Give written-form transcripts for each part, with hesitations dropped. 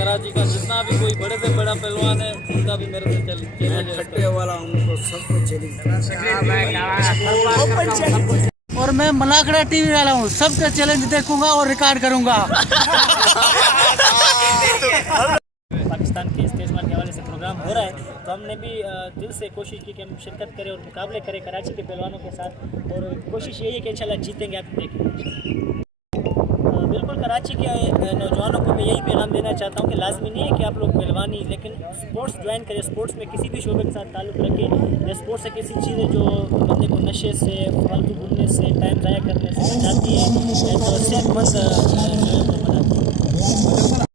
कराची का जितना भी कोई बड़े से बड़ा पहलवान है उनका भी मेरे से चैलेंज छठे वाला उनको सबको चैलेंज और मैं मलाकड़ा टीवी वाला हूँ, सबका चैलेंज देखूंगा और रिकॉर्ड करूंगा। पाकिस्तान के स्टेज मार के हवाले से प्रोग्राम हो रहा है, तो हमने भी दिल से कोशिश की कि हम शिरकत करें और मुकाबले करें कराची के पहलवानों के साथ, और कोशिश यही है कि इंशाल्लाह जीतेंगे। आप देखेंगे बिल्कुल कराची के नौजवानों को मैं यही पैगाम देना चाहता हूँ कि लाजमी नहीं है कि आप लोग पहलवानी, लेकिन स्पोर्ट्स ज्वाइन करें, स्पोर्ट्स में किसी भी शोबे के साथ ताल्लुक़ रखें। या स्पोर्ट्स एक ऐसी चीज़ है जो बंदे को नशे से, फालतू घूमने से, टाइम ज़ाया करने से बचाती है, तो सेहतमंद बनाती है।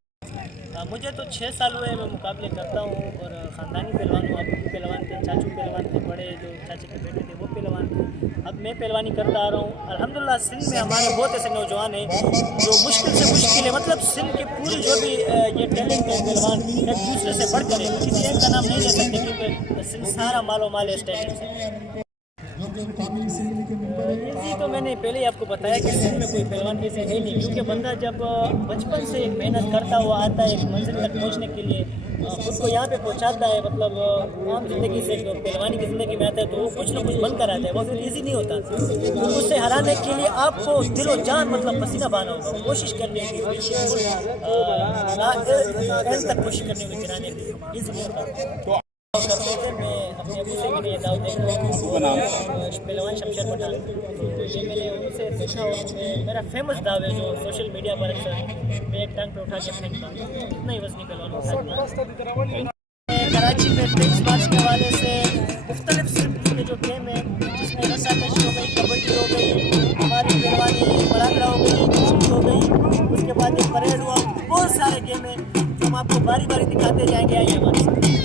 मुझे तो 6 साल हुए मैं मुकाबले करता हूँ और ख़ानदानी पहलवान हूँ। अबू भी पहलवान थे, चाचू पहलवान थे, बड़े जो चाचे के बेटे थे वो पहलवान थे। अब मैं पहलवानी करता आ रहा हूँ। अल्हम्दुलिल्लाह सिंध में हमारे बहुत ऐसे नौजवान हैं जो मुश्किल से मुश्किल है, मतलब सिंध के पूरी जो भी ये टैलेंट है पहलवान एक दूसरे से बढ़कर है। किसी एक का नाम नहीं ले सकते क्योंकि सिंध सारा मालो माल है इस टैलेंट से। जी तो मैंने पहले ही आपको बताया कि सिंध में कोई पहलवान ऐसे है नहीं, क्योंकि बंदा जब बचपन से मेहनत करता हुआ आता है एक मंजिल तक पहुंचने के लिए, खुद को यहाँ पे पहुंचाता है, मतलब आम ज़िंदगी से पहलवानी की ज़िंदगी में आता है तो वो कुछ ना कुछ बनकर आता है। वो फिर ईजी नहीं होता, तो उससे हराने के लिए आपको दिलो जान मतलब पसीना बहाना होगा, कोशिश करनी है तक कोशिश करनी होगी गिराने की, ईजी नहीं होता। करते थे मैं अपने अबू से मैंने ये दाव देखा पहलवान शमशेर पठान, तो ये मैंने उनसे सीखा और मेरा फेमस दाव है जो सोशल मीडिया पर अक्सर मैं एक टांग पे उठा के फेंकता हूँ, इतना ही वजनी पहलवान होता है। कराची में टेक्स मार्च के हवाले से मुख्तलिफ सिर्फ के जो गेम है जिसमें रस्साकशी हो गई, कबड्डी हो गई, हमारी पहलवानी मलाकड़ा हो गई, कुश्ती हो गई, उसके बाद एक परेड हुआ, बहुत सारे गेम हैं जो हम आपको बारी बारी दिखाते जाएंगे। आइए हमारे साथ।